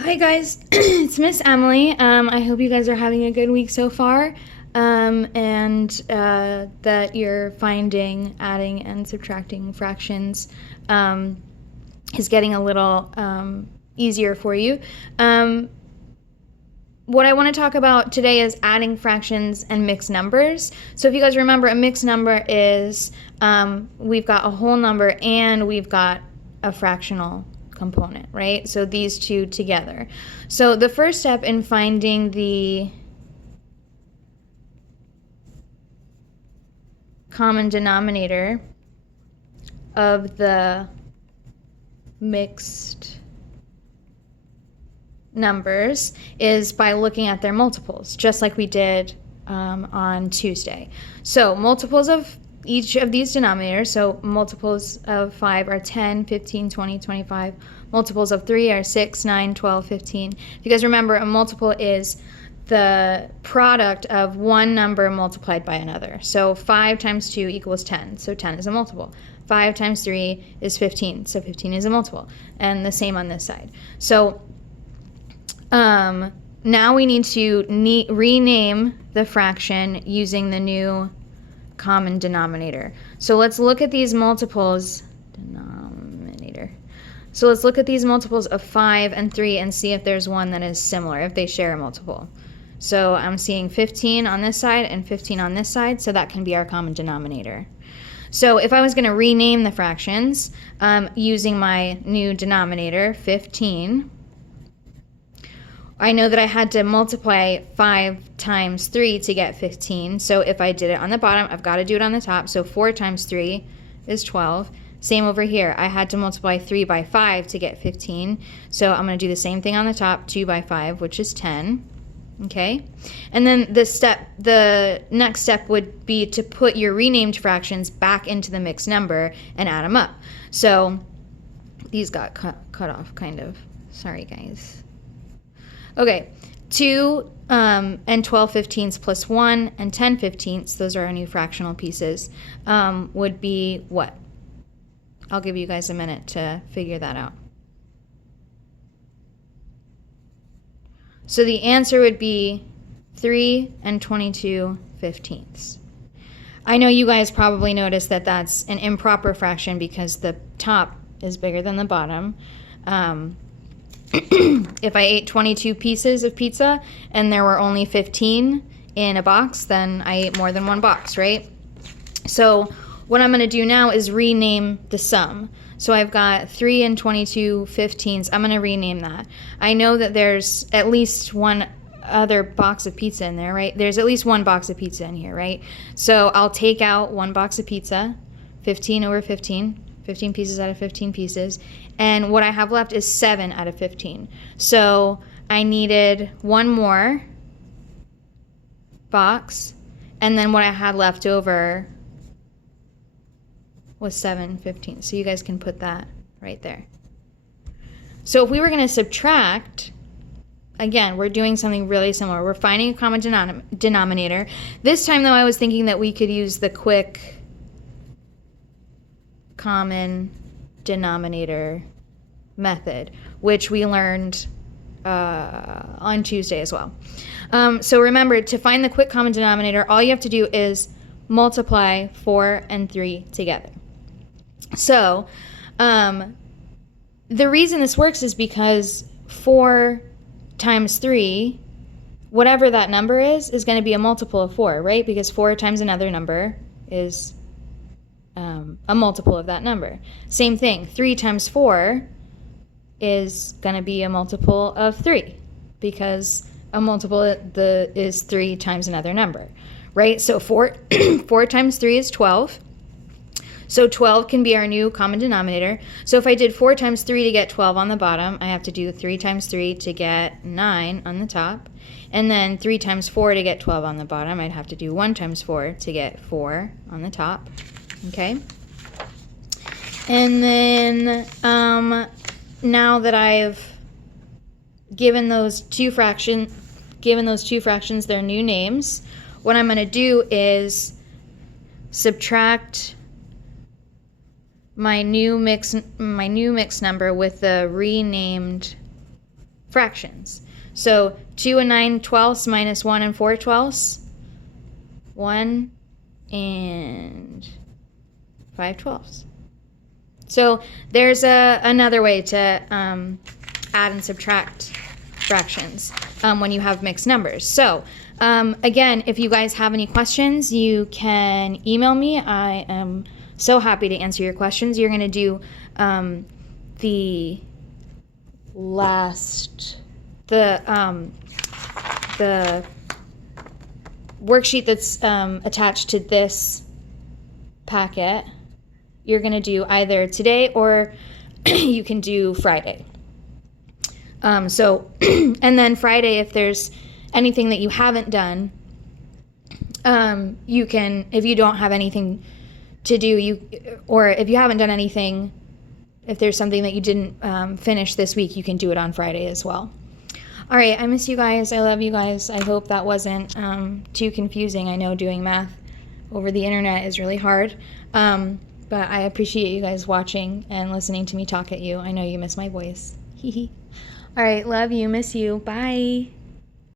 Hi guys, it's Miss Emily. I hope you guys are having a good week so far, and that you're finding adding and subtracting fractions is getting a little easier for you. What I want to talk about today is adding fractions and mixed numbers. So if you guys remember, a mixed number is we've got a whole number and we've got a fractional component, right? So these two together. So the first step in finding the common denominator of the mixed numbers is by looking at their multiples, just like we did on Tuesday. So multiples of each of these denominators, so multiples of 5 are 10, 15, 20, 25. Multiples of 3 are 6, 9, 12, 15. If you guys remember, a multiple is the product of one number multiplied by another. So 5 times 2 equals 10, so 10 is a multiple. 5 times 3 is 15, so 15 is a multiple. And the same on this side. So now we need to rename the fraction using the new common denominator. So let's look at these multiples. So let's look at these multiples of 5 and 3 and see if there's one that is similar, if they share a multiple. So I'm seeing 15 on this side and 15 on this side, so that can be our common denominator. So if I was going to rename the fractions using my new denominator, 15, I know that I had to multiply 5 times 3 to get 15. So if I did it on the bottom, I've got to do it on the top. So 4 times 3 is 12. Same over here. I had to multiply 3 by 5 to get 15. So I'm going to do the same thing on the top, 2 by 5, which is 10. Okay? And then the next step would be to put your renamed fractions back into the mixed number and add them up. So these got cut off, kind of. Sorry, guys. Okay, 2 and 12 fifteenths plus 1 and 10 fifteenths, those are our new fractional pieces, would be what? I'll give you guys a minute to figure that out. So the answer would be 3 and 22 fifteenths. I know you guys probably noticed that that's an improper fraction because the top is bigger than the bottom. If I ate 22 pieces of pizza and there were only 15 in a box, then I ate more than one box, right? So what I'm going to do now is rename the sum. So I've got 3 and 22 fifteenths. I'm going to rename that. I know that there's at least one other box of pizza in there, right? There's at least one box of pizza in here, right? So I'll take out one box of pizza, 15 over 15. 15 pieces out of 15 pieces, and what I have left is 7 out of 15. So I needed one more box, and then what I had left over was 7 15. So you guys can put that right there. So if we were going to subtract, again, we're doing something really similar. We're finding a common denominator. This time, though, I was thinking that we could use the quick common denominator method, which we learned on Tuesday as well. So remember, to find the quick common denominator, all you have to do is multiply 4 and 3 together. So the reason this works is because 4 times 3, whatever that number is going to be a multiple of 4, right? Because 4 times another number is a multiple of that number. Same thing, 3 times 4 is going to be a multiple of 3 because a multiple is 3 times another number, right? So 4 times 3 is 12. So 12 can be our new common denominator. So if I did 4 times 3 to get 12 on the bottom, I have to do 3 times 3 to get 9 on the top. And then 3 times 4 to get 12 on the bottom, I'd have to do 1 times 4 to get 4 on the top. Okay? And then now that I've given those two fractions their new names, what I'm going to do is subtract my new mix number with the renamed fractions. So 2 and 9/12 minus 1 and 4/12, 1 and 5/12. So there's another way to add and subtract fractions when you have mixed numbers. So again, if you guys have any questions, you can email me. I am so happy to answer your questions. You're going to do the worksheet that's attached to this packet. You're going to do either today or you can do Friday. And then Friday, if there's anything that you haven't done, you can, if you don't have anything to do, or if you haven't done anything, if there's something that you didn't finish this week, you can do it on Friday as well. All right, I miss you guys. I love you guys. I hope that wasn't too confusing. I know doing math over the internet is really hard, but I appreciate you guys watching and listening to me talk at you. I know you miss my voice. All right, love you, miss you. Bye.